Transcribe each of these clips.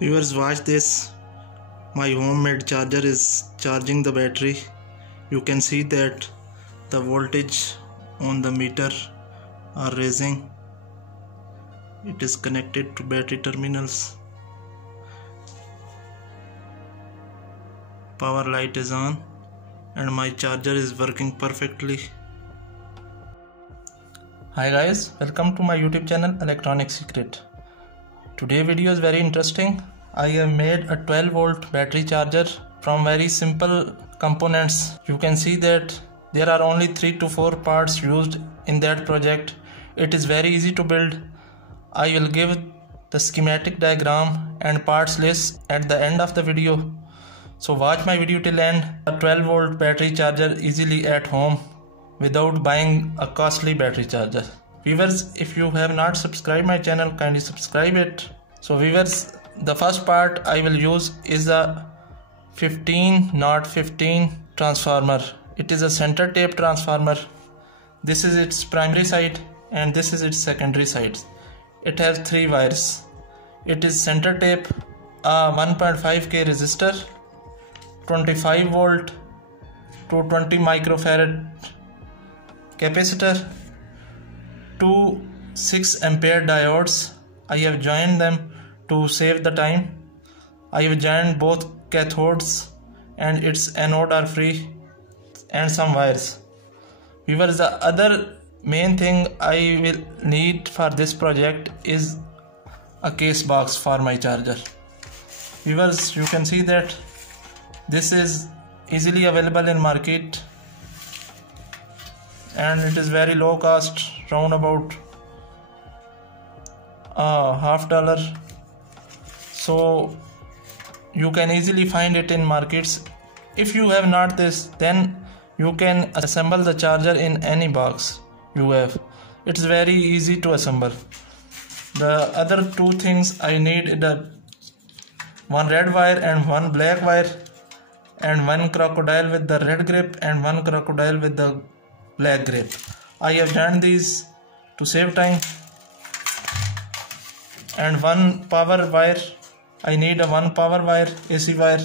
Viewers, watch this. My homemade charger is charging the battery. You can see that the voltage on the meter are raising. It is connected to battery terminals. Power light is on and my charger is working perfectly. Hi guys, welcome to my YouTube channel Electronic Secret. Today video is very interesting. I have made a 12 volt battery charger from very simple components. You can see that there are only 3 to 4 parts used in that project. It is very easy to build. I will give the schematic diagram and parts list at the end of the video. So watch my video till end. A 12 volt battery charger easily at home without buying a costly battery charger. Viewers, if you have not subscribed my channel, kindly subscribe it. So viewers, the first part I will use is a 15-0-15 transformer. It is a center tape transformer. This is its primary side and this is its secondary side. It has 3 wires. It is center tape, a 1.5k resistor, 25 volt to 20 microfarad capacitor, 2 6 ampere diodes. I have joined them to save the time. I have joined both cathodes and its anode are free, and some wires. Viewers, the other main thing I will need for this project is a case box for my charger. Viewers, you can see that this is easily available in market and it is very low cost, round about $50. So you can easily find it in markets. If you have not this, then you can assemble the charger in any box you have. It's very easy to assemble. The other 2 things I need is one red wire and one black wire, and one crocodile with the red grip and one crocodile with the black grip. I have joined these to save time. And one power wire. I need a one power wire, AC wire.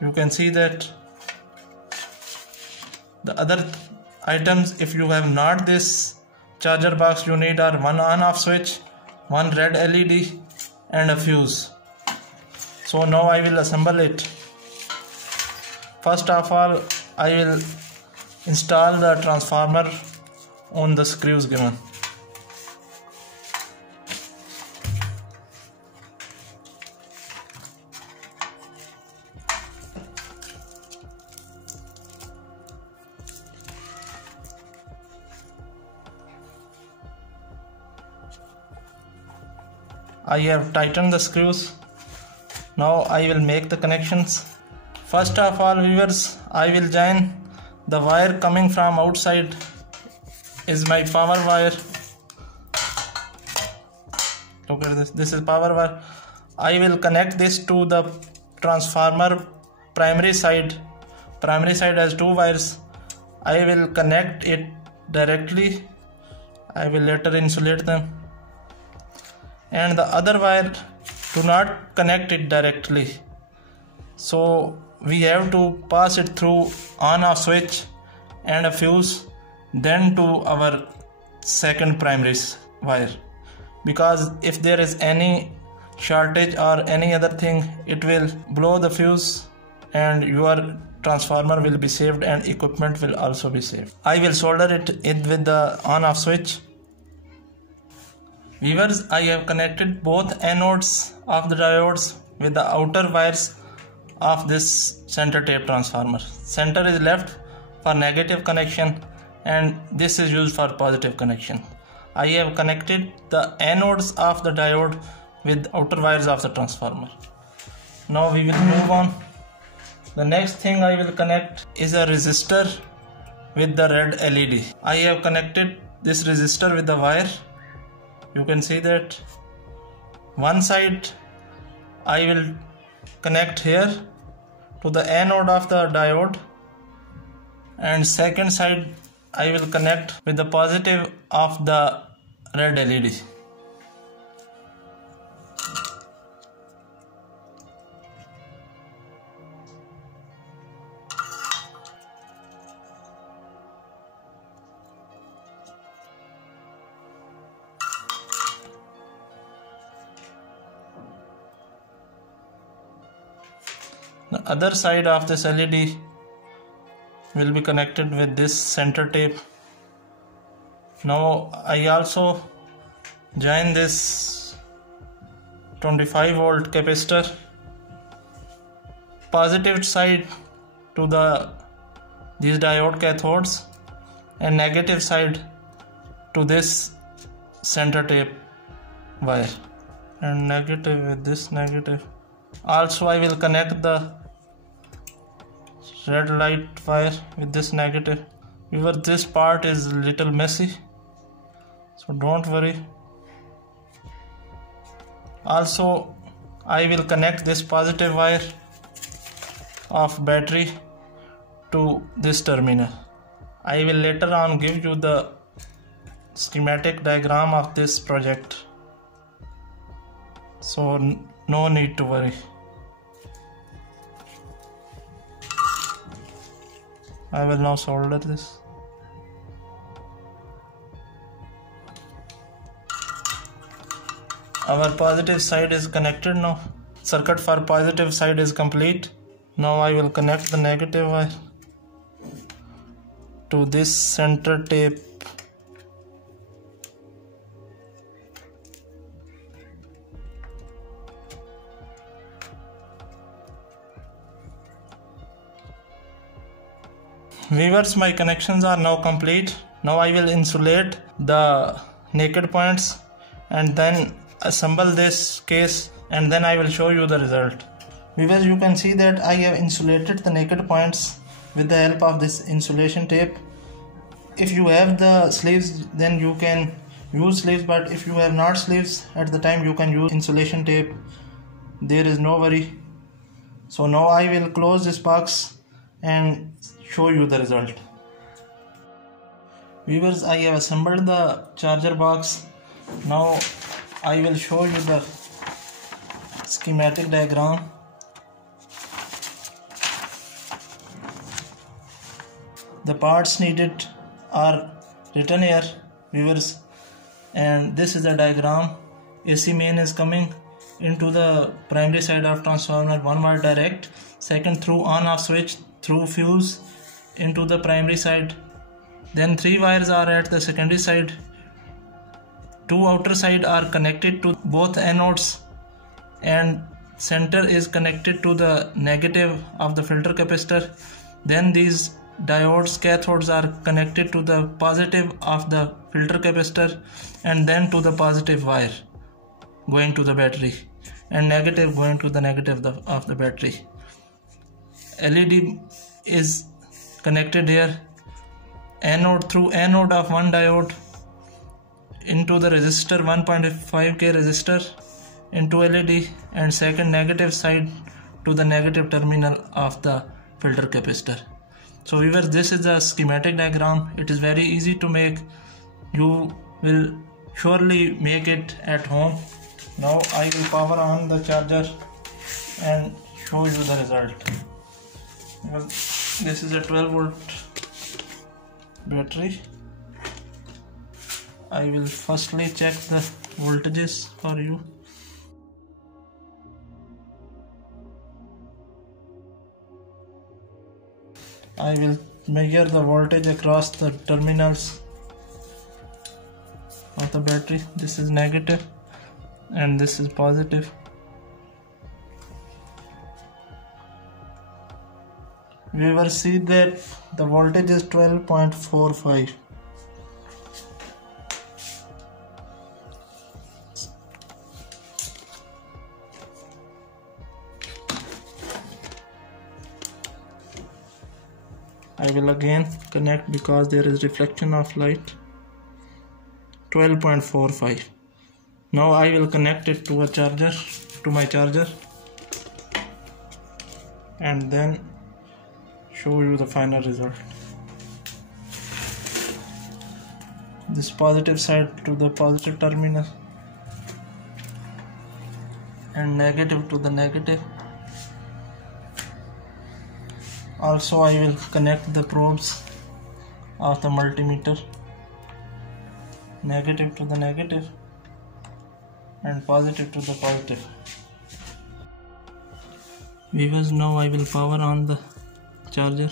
You can see that. The other items, if you have not this charger box, you need are one on-off switch, one red LED and a fuse. So now I will assemble it. First of all, I will install the transformer on the screws given. I have tightened the screws. Now I will make the connections. First of all, viewers, I will join the wire coming from outside is my power wire. Look at this. This is power wire. I will connect this to the transformer primary side. Primary side has 2 wires. I will connect it directly. I will later insulate them. And the other wire, do not connect it directly. So we have to pass it through on-off switch and a fuse, then to our second primary wire. Because if there is any shortage or any other thing, it will blow the fuse and your transformer will be saved and equipment will also be saved. I will solder it in with the on-off switch. Viewers, I have connected both anodes of the diodes with the outer wires of this center tape transformer. Center is left for negative connection and this is used for positive connection. I have connected the anodes of the diode with outer wires of the transformer. Now we will move on. The next thing I will connect is a resistor with the red LED. I have connected this resistor with the wire. You can see that one side I will connect here to the anode of the diode and second side I will connect with the positive of the red LED. The other side of this LED will be connected with this center tape. Now I also join this 25 volt capacitor positive side to these diode cathodes and negative side to this center tape wire, and negative with this negative. Also I will connect the red light wire with this negative. However, this part is little messy, so don't worry. Also I will connect this positive wire of battery to this terminal. I will later on give you the schematic diagram of this project, so no need to worry. I will now solder this. Our positive side is connected now. Circuit for positive side is complete. Now I will connect the negative wire to this center tape. Viewers, my connections are now complete. Now I will insulate the naked points and then assemble this case, and then I will show you the result. Viewers, you can see that I have insulated the naked points with the help of this insulation tape. If you have the sleeves, then you can use sleeves, but if you have not sleeves at the time, you can use insulation tape. There is no worry. So now I will close this box and show you the result. Viewers, I have assembled the charger box. Now I will show you the schematic diagram. The parts needed are written here, viewers, and this is the diagram. AC main is coming into the primary side of transformer, one wire direct, second through on off switch through fuse into the primary side, then 3 wires are at the secondary side, 2 outer side are connected to both anodes, and center is connected to the negative of the filter capacitor. Then these diodes cathodes are connected to the positive of the filter capacitor, and then to the positive wire going to the battery, and negative going to the negative of the battery. LED is connected here, anode through anode of one diode into the resistor, 1.5k resistor into LED, and second negative side to the negative terminal of the filter capacitor. So viewers, this is the schematic diagram. It is very easy to make. You will surely make it at home. Now I will power on the charger and show you the result. Well, this is a 12 volt battery. I will firstly check the voltages for you. I will measure the voltage across the terminals of the battery. This is negative and this is positive. We will see that the voltage is 12.45. I will again connect because there is reflection of light. 12.45. Now I will connect it to a charger, to my charger, and then show you the final result. This positive side to the positive terminal and negative to the negative. Also I will connect the probes of the multimeter, negative to the negative and positive to the positive. Viewers, now I will power on the charger.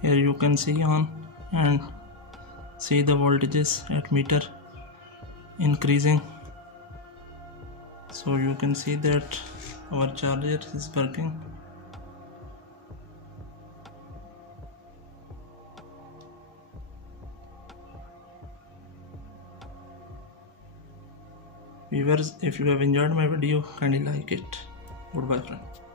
Here you can see on and see the voltages at meter increasing. So you can see that our charger is working. Viewers, if you have enjoyed my video, kindly like it. Goodbye friend.